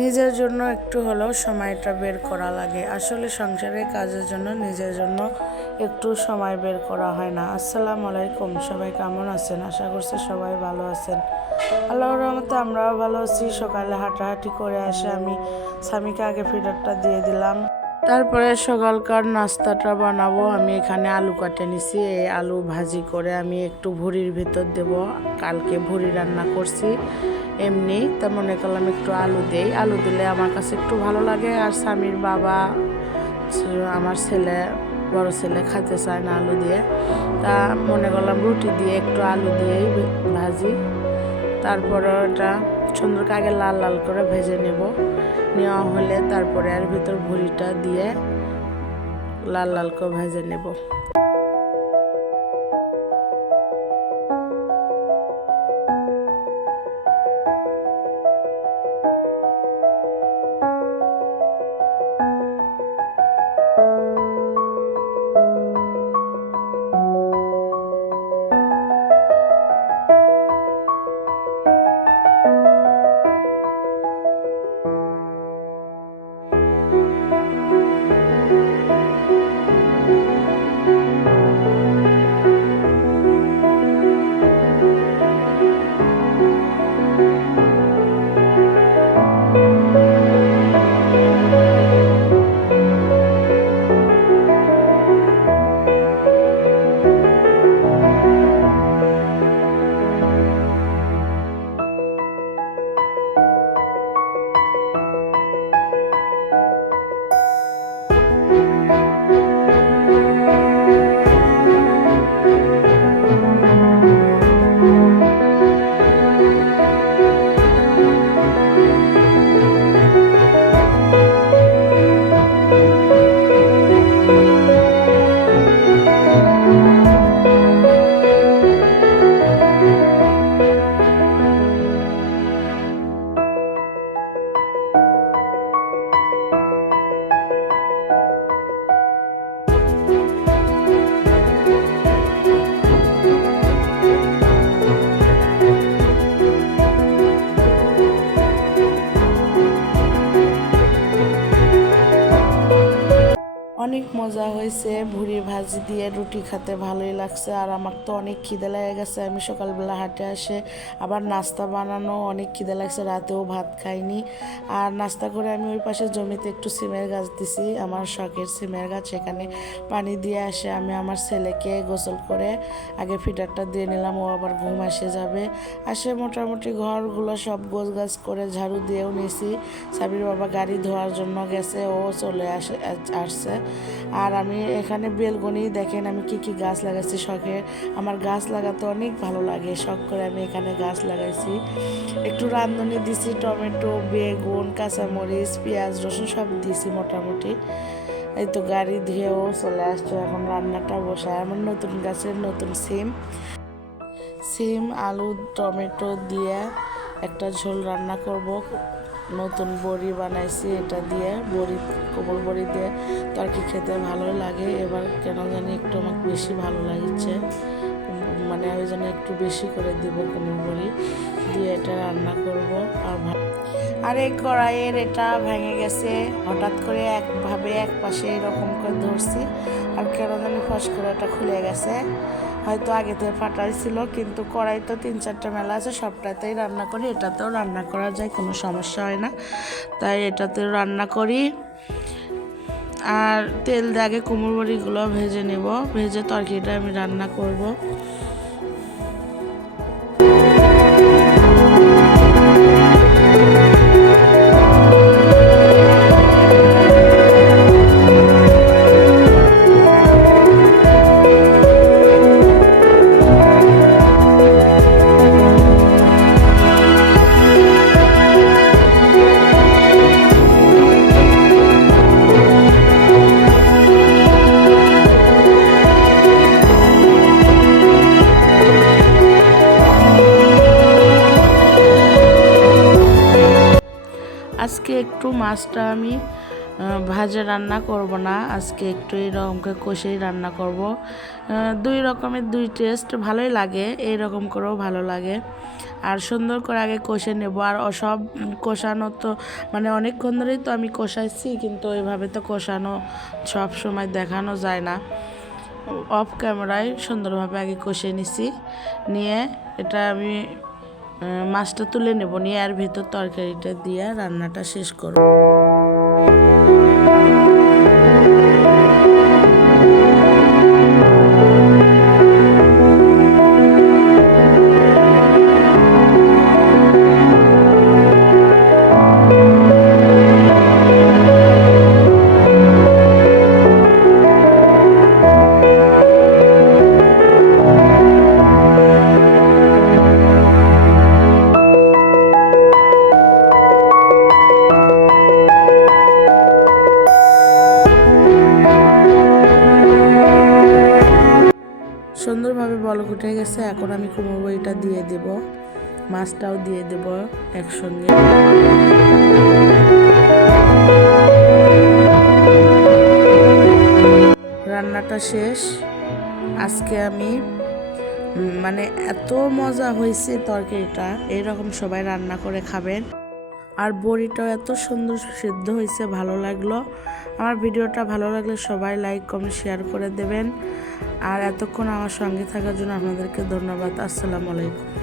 নিজের জন্য একটু হলেও সময়টা বের করা লাগে। আসলে সংসারের কাজের জন্য নিজের জন্য একটু সময় বের করা হয় না। আসসালামু আলাইকুম, সবাই কেমন আছেন? আশা করছি সবাই ভালো আছেন। আল্লাহর রহমতে আমরাও ভালো আছি। সকালে হাঁটাহাঁটি করে আসে আমি স্বামীকে আগে ফিডারটা দিয়ে দিলাম। তারপরে সকালকার নাস্তাটা বানাবো। আমি এখানে আলু কাটে নিছি। এই আলু ভাজি করে আমি একটু ভুড়ির ভিতর দেব। কালকে ভুড়ি রান্না করছি। এমনি তা মনে করলাম একটু আলু দেই। আলু দিলে আমার কাছে একটু ভালো লাগে। আর স্বামীর বাবা, আমার ছেলে, বড় ছেলে খেতে চায় না আলু দিয়ে। তা মনে করলাম রুটি দিয়ে একটু আলু দিয়েই ভাজি। তারপরে ওটা সুন্দর আগে লাল লাল করে ভেজে নেব। নেওয়া হলে তারপরে আর ভিতর ভুড়িটা দিয়ে লাল লাল করে ভেজে নেব। ভাজি দিয়ে রুটি খেতে ভালোই লাগছে। আর আমার তো অনেক খিদে লেগে গেছে। আমি সকালবেলা হাটে আসে, আবার নাস্তা বানানো অনেক খিদে লাগছে। রাতেও ভাত খাইনি। আর নাস্তা করে আমি ওই পাশে জমিতে একটু সিমের গাছ দিছি। আমার শখের সিমের গাছ এখানে পানি দিয়ে আসে। আমি আমার ছেলেকে গোসল করে আগে ফিটারটা দিয়ে নিলাম। ও আবার ঘুম আসে যাবে। আসে মোটামুটি ঘরগুলো সব গোছ গাছ করে ঝাড়ু দিয়েও নিছি। সাবির বাবা গাড়ি ধোয়ার জন্য গেছে। ও চলে আসে আসছে। আর আমি এখানে বেলগনি দেখেন আমি কি কি গাছ লাগাইছি, শখে। আমার গাছ লাগাতে অনেক ভালো লাগে, শখ করে আমি এখানে গাছ লাগাইছি। একটু রাঁধুনি দিছি, টমেটো, বেগুন, কাঁচামরিচ, পেঁয়াজ, রসুন সব দিছি মোটামুটি। এই তো গাড়ি ধুয়েও চলে আসছে, এখন রান্নাটা বসায়। আমার নতুন গাছের নতুন সিম। সিম, আলু, টমেটো দিয়ে একটা ঝোল রান্না করব। নতুন বড়ি বানাইছি, এটা দিয়ে, বড়ি, কোমল বড়ি দিয়ে। তরকি খেতে ভালো লাগে, এবার কেন জানি একটু আমাকে বেশি ভালো লাগছে। মানে ওই জন্য একটু বেশি করে দিব কোমল বড়ি দিয়ে এটা রান্না করব। আর আর এই কড়াইয়ের এটা ভেঙে গেছে, হঠাৎ করে একভাবে এক পাশে এরকম করে ধরছি, আর কেন জানি ফস করে এটা খুলে গেছে। হয়তো আগে থেকে ফাটাই ছিল, কিন্তু কড়াই তো তিন চারটা মেলা আছে, সবটাতেই রান্না করি, এটাতেও রান্না করা যায়, কোনো সমস্যা হয় না। তাই এটাতেও রান্না করি। আর তেল দিয়ে আগে কুমড়ো বড়িগুলো ভেজে নেব, ভেজে তরকারিটা আমি রান্না করব। আজকে একটু মাছটা আমি ভাজে রান্না করব না। আজকে একটু এরকম করে কষেই রান্না করব। দুই রকমের দুই টেস্ট ভালোই লাগে এই রকম করেও ভালো লাগে। আর সুন্দর করে আগে কষে নেব। আর সব কষানো তো মানে অনেকক্ষণ ধরেই তো আমি কষাইছি, কিন্তু ওইভাবে তো কষানো সব সময় দেখানো যায় না। অফ ক্যামেরায় সুন্দরভাবে আগে কষে নিছি। নিয়ে এটা আমি মাছটা তুলে নেব নিয়ে আর ভেতর তরকারিটা দিয়ে রান্নাটা শেষ করব। সুন্দরভাবে বলক উঠে গেছে, এখন আমি কুমড়ো বড়িটা দিয়ে দেব। মাছটাও দিয়ে দেব একসঙ্গে। রান্নাটা শেষ। আজকে আমি মানে এত মজা হয়েছে তরকারিটা, এইরকম সবাই রান্না করে খাবেন। আর বড়িটাও এত সুন্দর সিদ্ধ হয়েছে, ভালো লাগল। আমার ভিডিওটা ভালো লাগলে সবাই লাইক কমেন্ট শেয়ার করে দেবেন। আর এতক্ষণ আমার সঙ্গে থাকার জন্য আপনাদেরকে ধন্যবাদ। আসসালামু আলাইকুম।